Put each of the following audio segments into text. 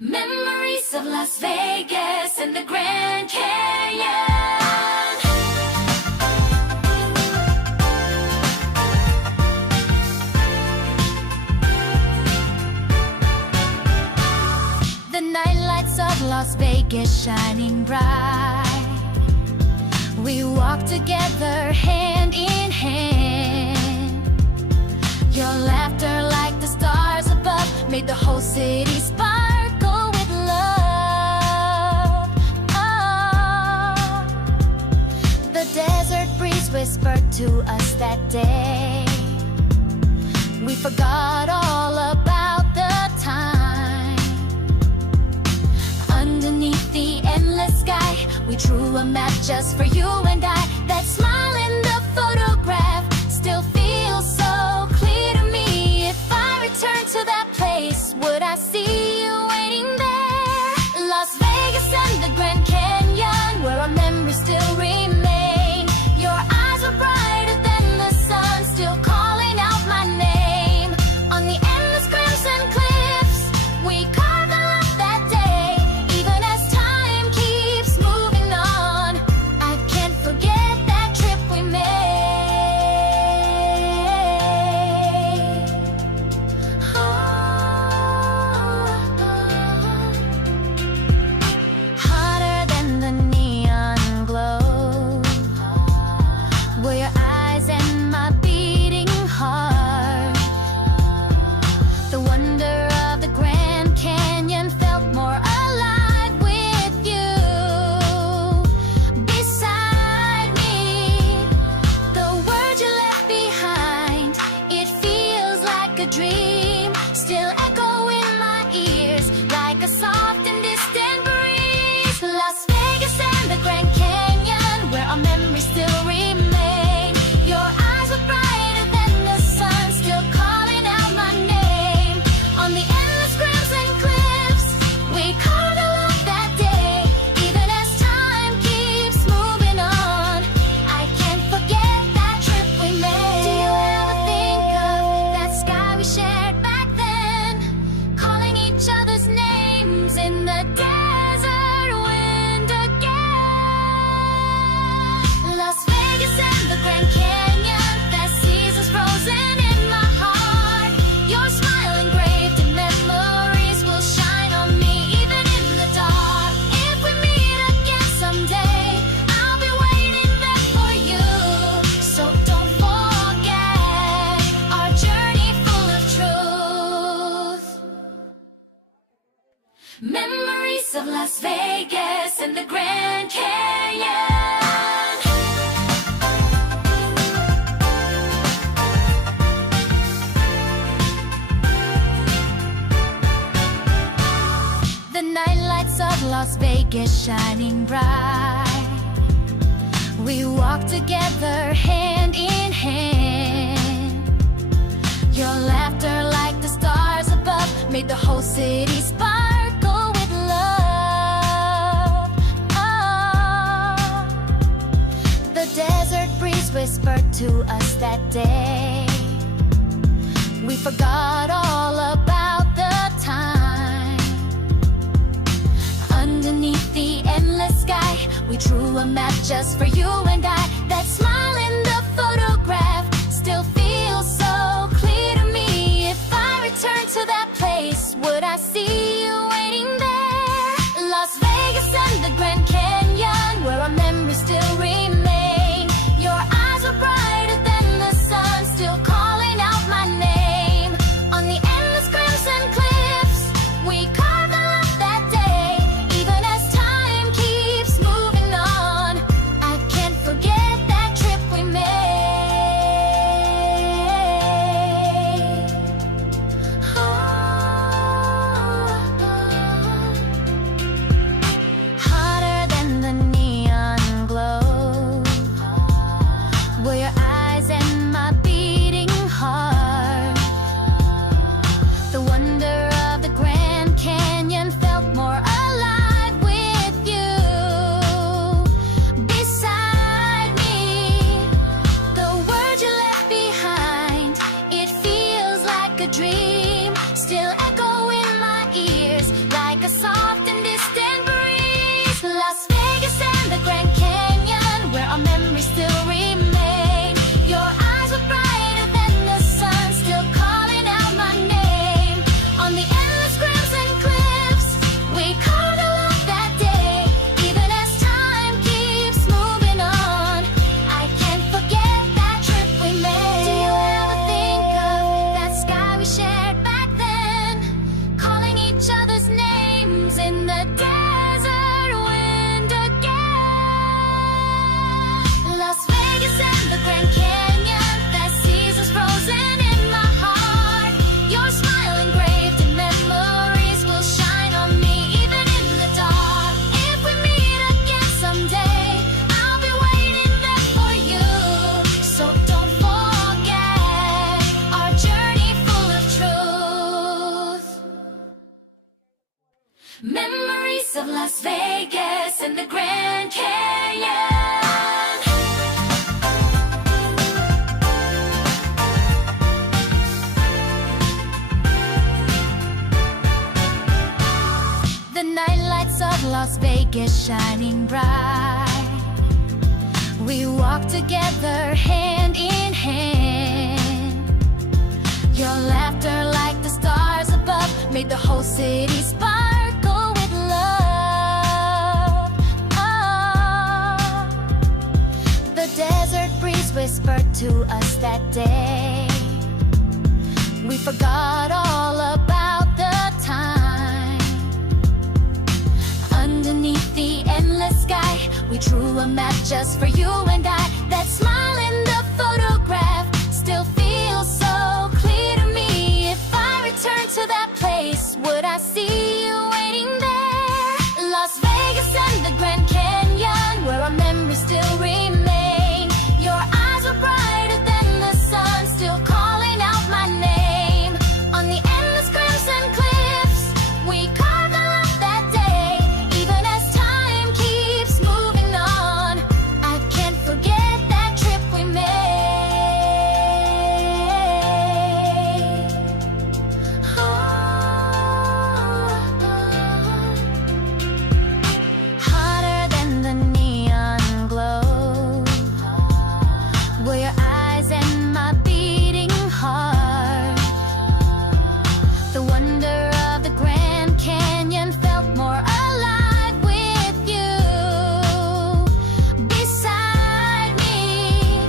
Memories of Las Vegas and the Grand Canyon. The nightlights of Las Vegas shining bright. We walk together hand in hand. Your laughter like the stars above made the whole city sparkle with love. Oh, the desert breeze whispered to us that day. We forgot all about the time. Underneath the endless sky, we drew a map just for you and I. That smile in the photograph still feels so clear to me. If I return to that place, would I see you waiting there? Las Vegas and the Grand Canyon, where our memories still remain. Your eyes were brighter than the sun, still calling out my name. On the endless crimson cliffs, we carved our love that day. Even as time keeps moving on, I can't forget that trip we made. Hotter than the neon glow were your eyes and my beating heart. The wonder of the Grand Canyon felt more alive with you beside me. The words you left behind, it feels like a dream, still echo in my ears like a soft and distant breeze. Las Vegas and the Grand Canyon, where our memories still remain. Your eyes were brighter than the sun, still calling out my name. On the endless crimson cliffs, we carved a love that day. Even as time keeps moving on, I can't forget that trip we made. Do you ever think of that sky we shared back then? Calling each other's names in the desert wind again. Las Vegas and the Grand Canyon, that season's frozen in my heart. Your smile engraved in memories will shine on me even in the dark. If we meet again someday, I'll be waiting there for you. So don't forget our journey full of truth. Memories of Las Vegas and the Grand Canyon. The nightlights of Las Vegas shining bright. We walk together hand in hand. Your laughter like the stars above made the whole city sparkle with love. Oh, the desert breeze whispered to us that day. We forgot all about the time. Underneath the endless sky, we drew a map just for you and I. That smile in the photograph still feels so clear to me. If I return to that place, would I see you waiting there? Las Vegas and the Grand Canyon, where our memories still remain. Your eyes were brighter than the sun, still calling out my name. On the endless crimson cliffs, we carved our love that day. Even as time keeps moving on, I can't forget the desert wind again. Las Vegas and the Grand Canyon, that season's frozen in my heart. Your smile engraved in memories will shine on me even in the dark. If we meet again someday, I'll be waiting there for you. So don't forget our journey full of truth. Memories of Las Vegas and the Grand Canyon. The nightlights of Las Vegas shining bright. We walk together hand in hand. Your laughter like the stars above made the whole city sparkle with love. Oh, the desert breeze whispered to us that day. We forgot all about the time. Underneath the endless sky, we drew a map just for you and I. That smile in the photograph still feels so clear to me. If I return to that place, would I see you waiting there? Las Vegas and the Grand Canyon, where our memories still remain. Your eyes were brighter than the sun, still calling out my name. On the endless crimson cliffs, we carved our love that day. Even as time keeps moving on, I can't forget that trip we made. Hotter than the neon glow were your eyes and my beating heart. The wonder of the Grand Canyon felt more alive with you beside me.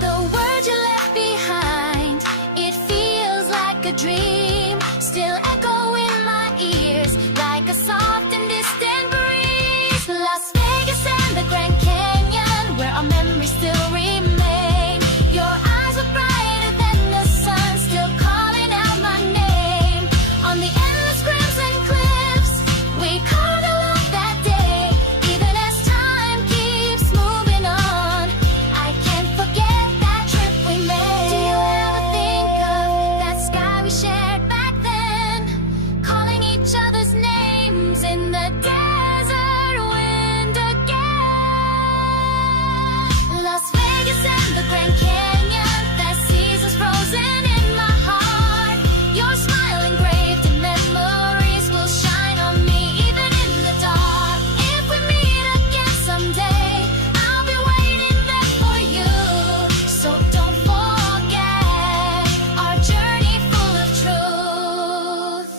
The words you left behind, it feels like a dream, still echo in my ears like a soft and distant breeze. Las Vegas and the Grand Canyon, where our memories still remain. Your eyes were brighter than the sun, still calling out my name. On the endless crimson cliffs, we carved a love that day. Even as time keeps moving on, I can't forget that trip we made. Do you ever think of that sky we shared back then? Calling each other's names in the desert wind again. Las Vegas and the Grand Canyon, that season's frozen in my heart. Your smile engraved in memories will shine on me even in the dark. If we meet again someday, I'll be waiting there for you. So don't forget our journey full of truth.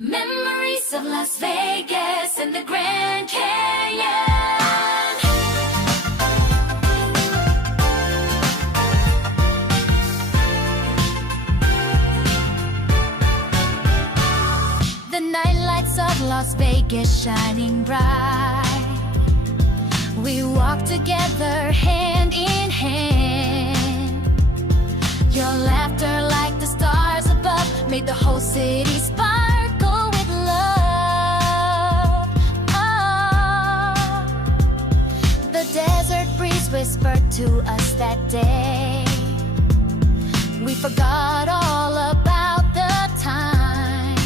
Memories of Las Vegas and the Grand Canyon. The nightlights of Las Vegas shining bright. We walk together hand in hand. Your laughter like the stars above made the whole city sparkle with love. Oh, the desert breeze whispered to us that day. We forgot all about the time.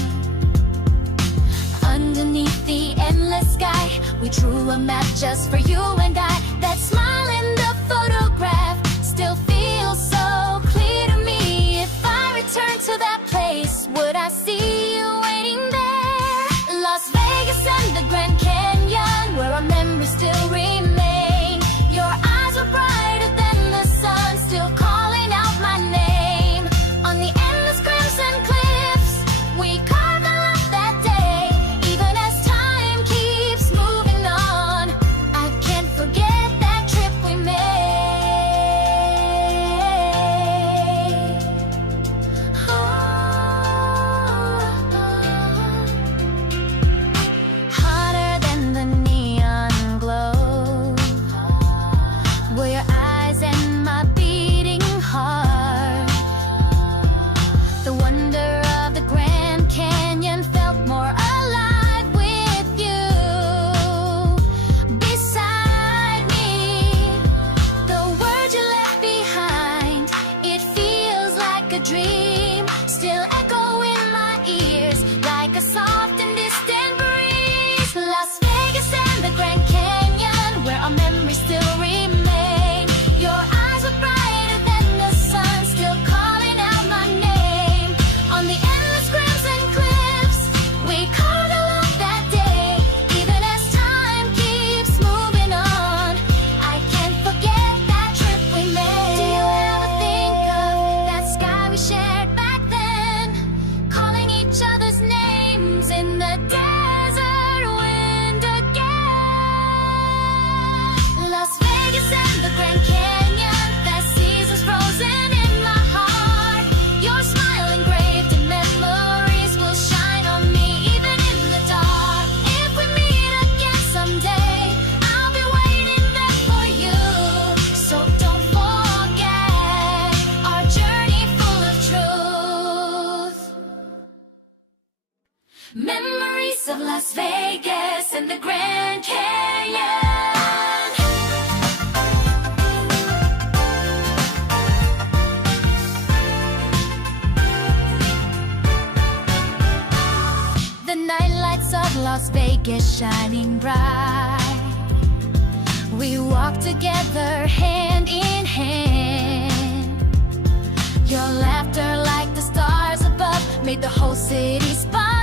Underneath the endless sky, we drew a map just for you and I. That smile in the photograph still feels so clear to me. If I return to that place, would I see you waiting there? Las Vegas and the Grand Canyon, where our memories still remain. Your eyes were brighter than the sun, still calling out my name. On the endless crimson cliffs, we carved our love that day. Even as time keeps moving on, I can't forget that trip we made. Memories of Las Vegas and the Grand Canyon. The night lights of Las Vegas shining bright. We walk together hand in hand. Your laughter like the stars above made the whole city spotlight.